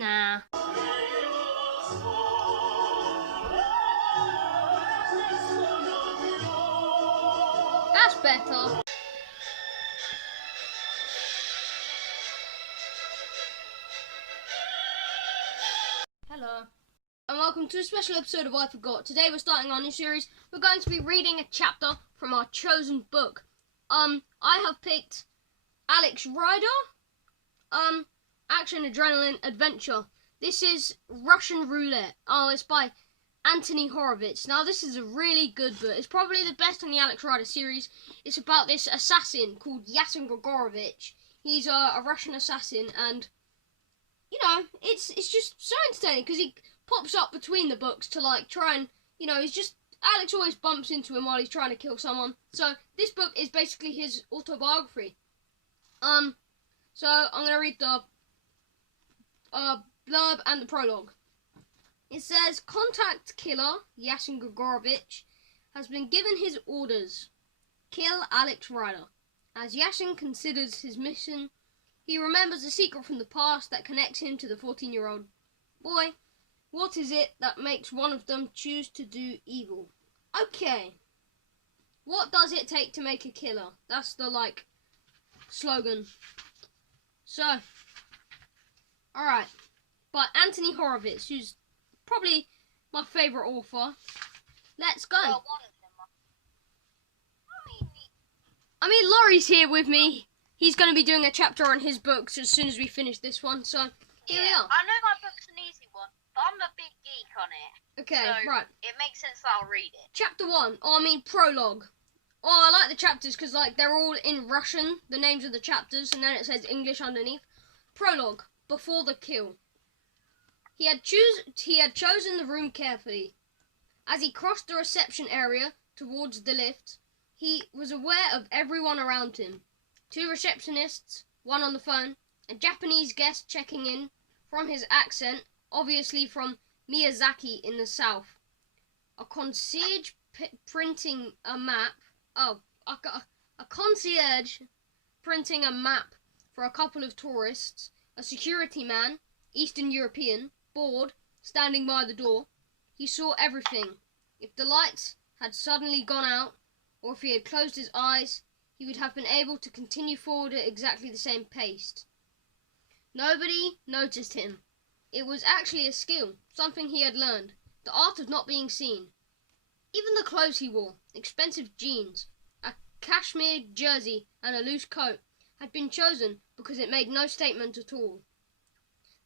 Nah. That's better. Hello. And welcome to a special episode of I Forgot. Today we're starting our new series. We're going to be reading a chapter from our chosen book. I have picked Alex Rider, Action, Adrenaline, Adventure. This is Russian Roulette. Oh, it's by Anthony Horowitz. Now, this is a really good book. It's probably the best in the Alex Rider series. It's about this assassin called Yasin Grigorovich. He's a Russian assassin, and you know, it's just so entertaining because he pops up between the books to like try and, you know, Alex always bumps into him while he's trying to kill someone. So this book is basically his autobiography. So I'm gonna read the blurb and the prologue. It says, contact killer Yasin Grigorovich has been given his orders. Kill Alex Rider. As Yasin considers his mission, he remembers a secret from the past that connects him to the 14-year-old boy. What is it that makes one of them choose to do evil? Okay. What does it take to make a killer? That's the, slogan. So, alright. By Anthony Horowitz, who's probably my favourite author. Let's go. Well, one of them. I mean, Laurie's here with me. He's going to be doing a chapter on his books as soon as we finish this one, so here we are. I know my book's an easy one, but I'm a big geek on it. Okay, so right. It makes sense that I'll read it. Chapter 1, prologue. Oh, I like the chapters because, they're all in Russian, the names of the chapters, and then it says English underneath. Prologue, before the kill. He had chosen the room carefully. As he crossed the reception area towards the lift, he was aware of everyone around him. 2 receptionists, one on the phone, a Japanese guest checking in from his accent, obviously from Miyazaki in the south. A concierge printing a map. A concierge printing a map for a couple of tourists. A security man, Eastern European, bored, standing by the door. He saw everything. If the lights had suddenly gone out, or if he had closed his eyes, he would have been able to continue forward at exactly the same pace. Nobody noticed him. It was actually a skill, something he had learned, the art of not being seen. Even the clothes he wore, expensive jeans, a cashmere jersey and a loose coat, had been chosen because it made no statement at all.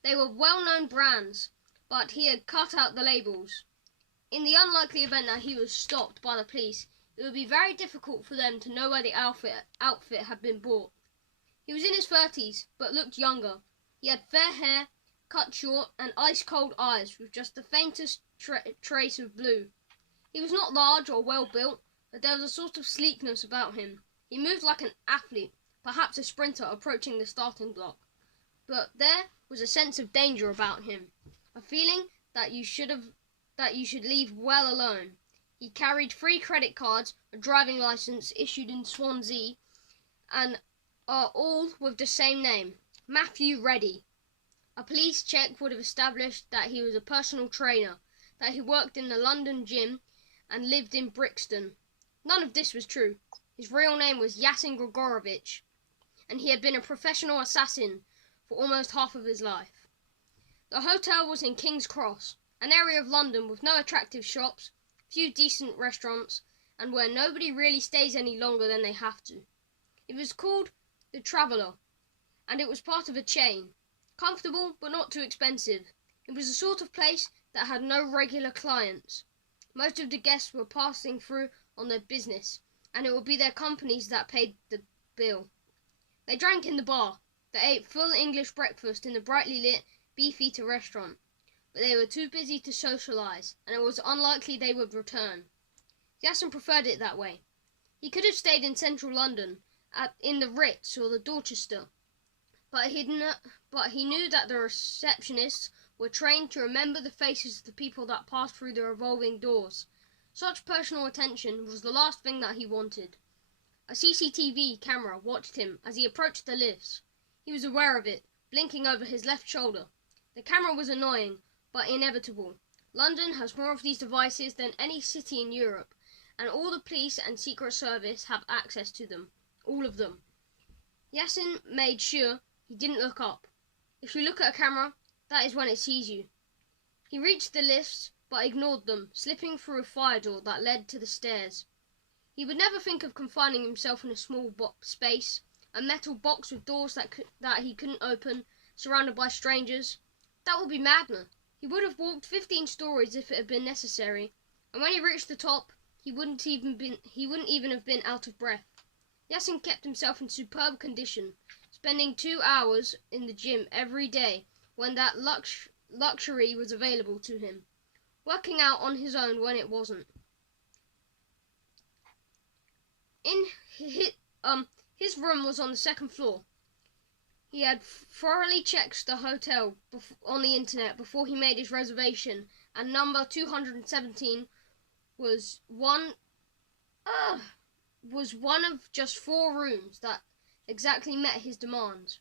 They were well-known brands, but he had cut out the labels. In the unlikely event that he was stopped by the police, it would be very difficult for them to know where the outfit had been bought. He was in his 30s, but looked younger. He had fair hair, cut short, and ice-cold eyes with just the faintest trace of blue. He was not large or well-built, but there was a sort of sleekness about him. He moved like an athlete, perhaps a sprinter approaching the starting block. But there was a sense of danger about him, a feeling that you should leave well alone. He carried 3 credit cards, a driving license issued in Swansea, and all with the same name, Matthew Reddy. A police check would have established that he was a personal trainer, that he worked in the London gym and lived in Brixton. None of this was true. His real name was Yasin Grigorovich, and he had been a professional assassin for almost half of his life. The hotel was in King's Cross, an area of London with no attractive shops, few decent restaurants, and where nobody really stays any longer than they have to. It was called The Traveller, and it was part of a chain. Comfortable, but not too expensive. It was the sort of place that had no regular clients. Most of the guests were passing through on their business, and it would be their companies that paid the bill. They drank in the bar. They ate full English breakfast in the brightly lit Beefeater restaurant. But they were too busy to socialise, and it was unlikely they would return. Yasin preferred it that way. He could have stayed in central London, in the Ritz or the Dorchester, but he knew that the receptionists were trained to remember the faces of the people that passed through the revolving doors. Such personal attention was the last thing that he wanted. A CCTV camera watched him as he approached the lifts. He was aware of it, blinking over his left shoulder. The camera was annoying, but inevitable. London has more of these devices than any city in Europe, and all the police and Secret Service have access to them. All of them. Yasin made sure he didn't look up. If you look at a camera, that is when it sees you. He reached the lifts, but ignored them, slipping through a fire door that led to the stairs. He would never think of confining himself in a small space, a metal box with doors that he couldn't open, surrounded by strangers. That would be madness. He would have walked 15 stories if it had been necessary, and when he reached the top, he wouldn't even have been out of breath. Yasin kept himself in superb condition, spending 2 hours in the gym every day when that luxury was available to him, working out on his own when it wasn't. His room was on the 2nd floor. He had thoroughly checked the hotel on the internet before he made his reservation, and number 217 was one of just 4 rooms that exactly met his demands.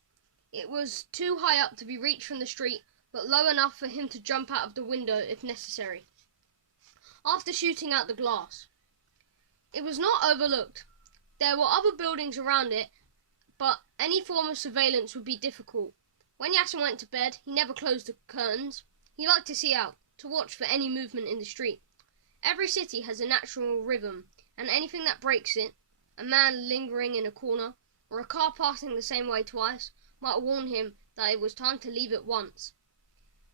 It was too high up to be reached from the street, but low enough for him to jump out of the window if necessary. After shooting out the glass, it was not overlooked. There were other buildings around it, but any form of surveillance would be difficult. When Yasin went to bed, he never closed the curtains. He liked to see out, to watch for any movement in the street. Every city has a natural rhythm, and anything that breaks it, a man lingering in a corner, or a car passing the same way twice, might warn him that it was time to leave at once.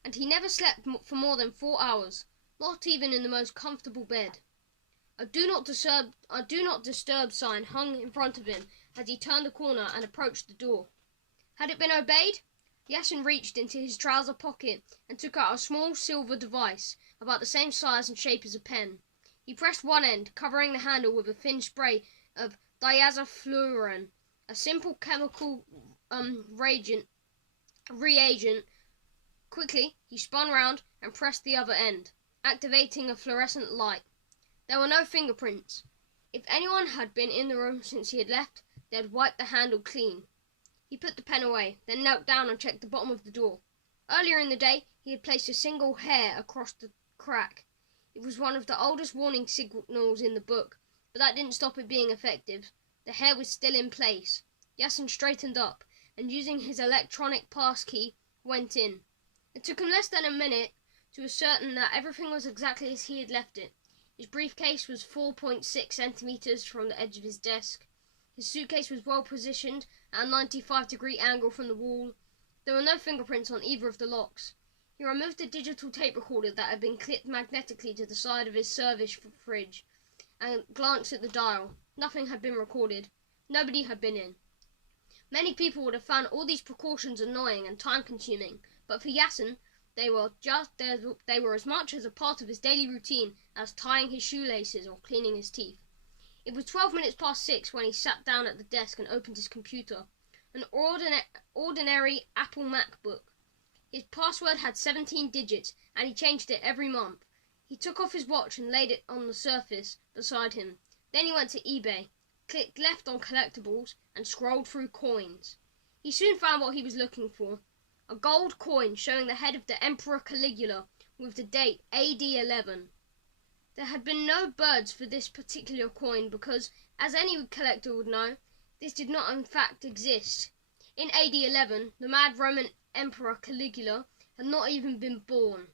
And he never slept for more than 4 hours, not even in the most comfortable bed. A do not disturb sign hung in front of him as he turned the corner and approached the door. Had it been obeyed? Yasin reached into his trouser pocket and took out a small silver device about the same size and shape as a pen. He pressed one end, covering the handle with a thin spray of diazofluorine, a simple chemical reagent. Quickly, he spun round and pressed the other end, activating a fluorescent light. There were no fingerprints. If anyone had been in the room since he had left, they had wiped the handle clean. He put the pen away, then knelt down and checked the bottom of the door. Earlier in the day, he had placed a single hair across the crack. It was one of the oldest warning signals in the book, but that didn't stop it being effective. The hair was still in place. Yasin straightened up, and using his electronic pass key, went in. It took him less than a minute to ascertain that everything was exactly as he had left it. His briefcase was 4.6 centimeters from the edge of his desk. His suitcase was well positioned at a 95-degree angle from the wall. There were no fingerprints on either of the locks. He removed the digital tape recorder that had been clipped magnetically to the side of his service fridge and glanced at the dial. Nothing had been recorded. Nobody had been in. Many people would have found all these precautions annoying and time-consuming, but for Yasin, they were as much as a part of his daily routine as tying his shoelaces or cleaning his teeth. It was 12 minutes past 6 when he sat down at the desk and opened his computer, an ordinary Apple MacBook. His password had 17 digits, and he changed it every month. He took off his watch and laid it on the surface beside him. Then he went to eBay, clicked left on collectibles, and scrolled through coins. He soon found what he was looking for. A gold coin showing the head of the Emperor Caligula with the date AD 11. There had been no birds for this particular coin because, as any collector would know, this did not in fact exist. In AD 11, the mad Roman Emperor Caligula had not even been born.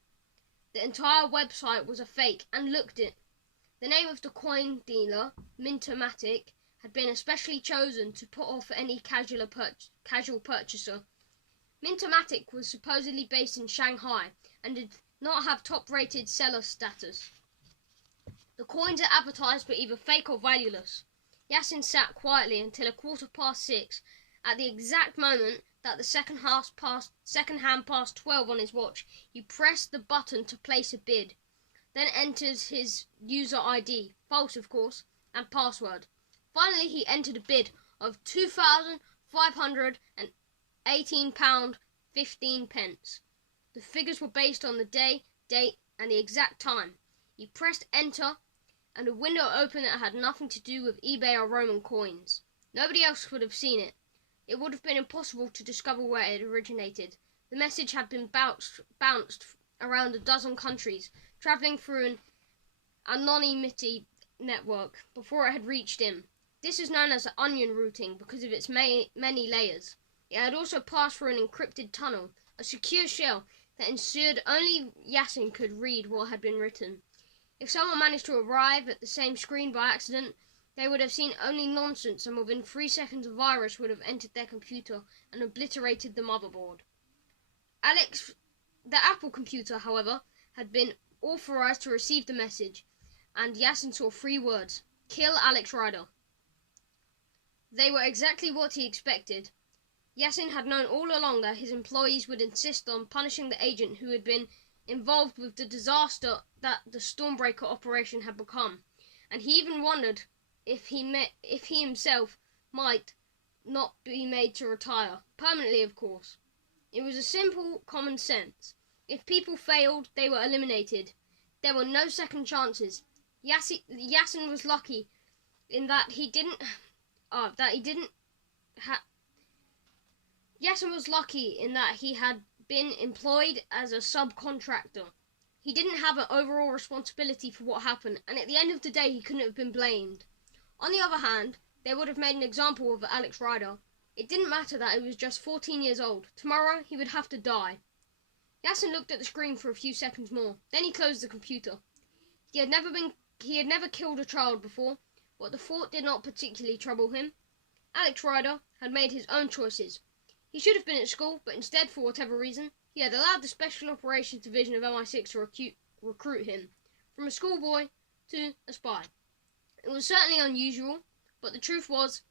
The entire website was a fake, and looked it. The name of the coin dealer, Mintomatic, had been especially chosen to put off any casual purchaser. Mintomatic was supposedly based in Shanghai and did not have top-rated seller status. The coins it advertised were either fake or valueless. Yasin sat quietly until 6:15, at the exact moment that the second hand past 12 on his watch. He pressed the button to place a bid, then entered his user ID, false of course, and password. Finally he entered a bid of £2,518.15. The figures were based on the day, date, and the exact time. He pressed enter, and a window opened that had nothing to do with eBay or Roman coins. Nobody else would have seen it. It would have been impossible to discover where it originated. The message had been bounced around a dozen countries, travelling through an anonymity network before it had reached him. This is known as onion routing because of its many layers. It had also passed through an encrypted tunnel, a secure shell that ensured only Yasin could read what had been written. If someone managed to arrive at the same screen by accident, they would have seen only nonsense, and within 3 seconds a virus would have entered their computer and obliterated the motherboard. The Apple computer, however, had been authorized to receive the message, and Yasin saw 3 words: kill Alex Rider. They were exactly what he expected. Yasin had known all along that his employees would insist on punishing the agent who had been involved with the disaster that the Stormbreaker operation had become, and he even wondered if he himself might not be made to retire, permanently of course. It was a simple common sense. If people failed, they were eliminated. There were no second chances. Yasin was lucky in that he didn't Yasin was lucky in that he had been employed as a subcontractor. He didn't have an overall responsibility for what happened, and at the end of the day he couldn't have been blamed. On the other hand, they would have made an example of Alex Rider. It didn't matter that he was just 14 years old. Tomorrow he would have to die. Yasin looked at the screen for a few seconds more. Then he closed the computer. He had never killed a child before, but the thought did not particularly trouble him. Alex Rider had made his own choices. He should have been at school, but instead, for whatever reason, he had allowed the Special Operations Division of MI6 to recruit him, from a schoolboy to a spy. It was certainly unusual, but the truth was,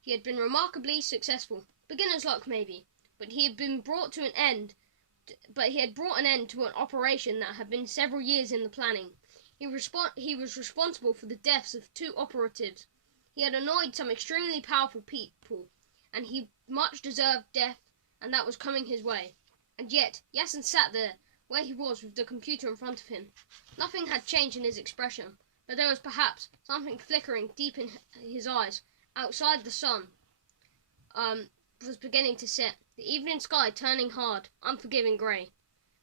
he had been remarkably successful. Beginner's luck, maybe, but he had brought an end to an operation that had been several years in the planning. He was responsible for the deaths of 2 operatives. He had annoyed some extremely powerful people, and he much deserved death, and that was coming his way. And yet, Yasin sat there, where he was with the computer in front of him. Nothing had changed in his expression, but there was perhaps something flickering deep in his eyes. Outside, the sun was beginning to set, the evening sky turning hard, unforgiving grey.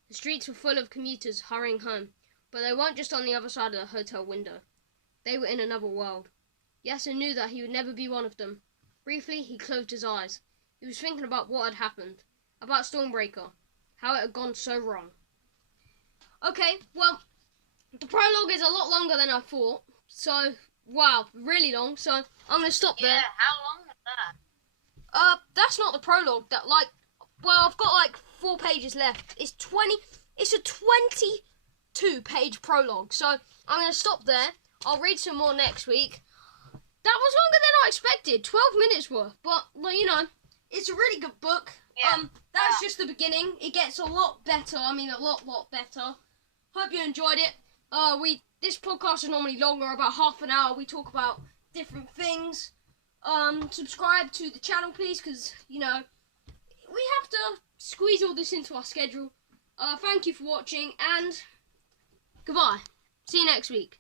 The streets were full of commuters hurrying home, but they weren't just on the other side of the hotel window. They were in another world. Yasin knew that he would never be one of them. Briefly, he closed his eyes. He was thinking about what had happened, about Stormbreaker, how it had gone so wrong. Okay, well, the prologue is a lot longer than I thought, so, wow, really long, so I'm going to stop there. Yeah, how long is that? That's not the prologue, I've got 4 pages left. It's a 22-page prologue, so I'm going to stop there. I'll read some more next week. That was longer than I expected, 12 minutes worth, but, it's a really good book. Yeah. That's just the beginning. It gets a lot better, a lot better. Hope you enjoyed it. This podcast is normally longer, about half an hour. We talk about different things. Subscribe to the channel, please, because, we have to squeeze all this into our schedule. Thank you for watching, and goodbye. See you next week.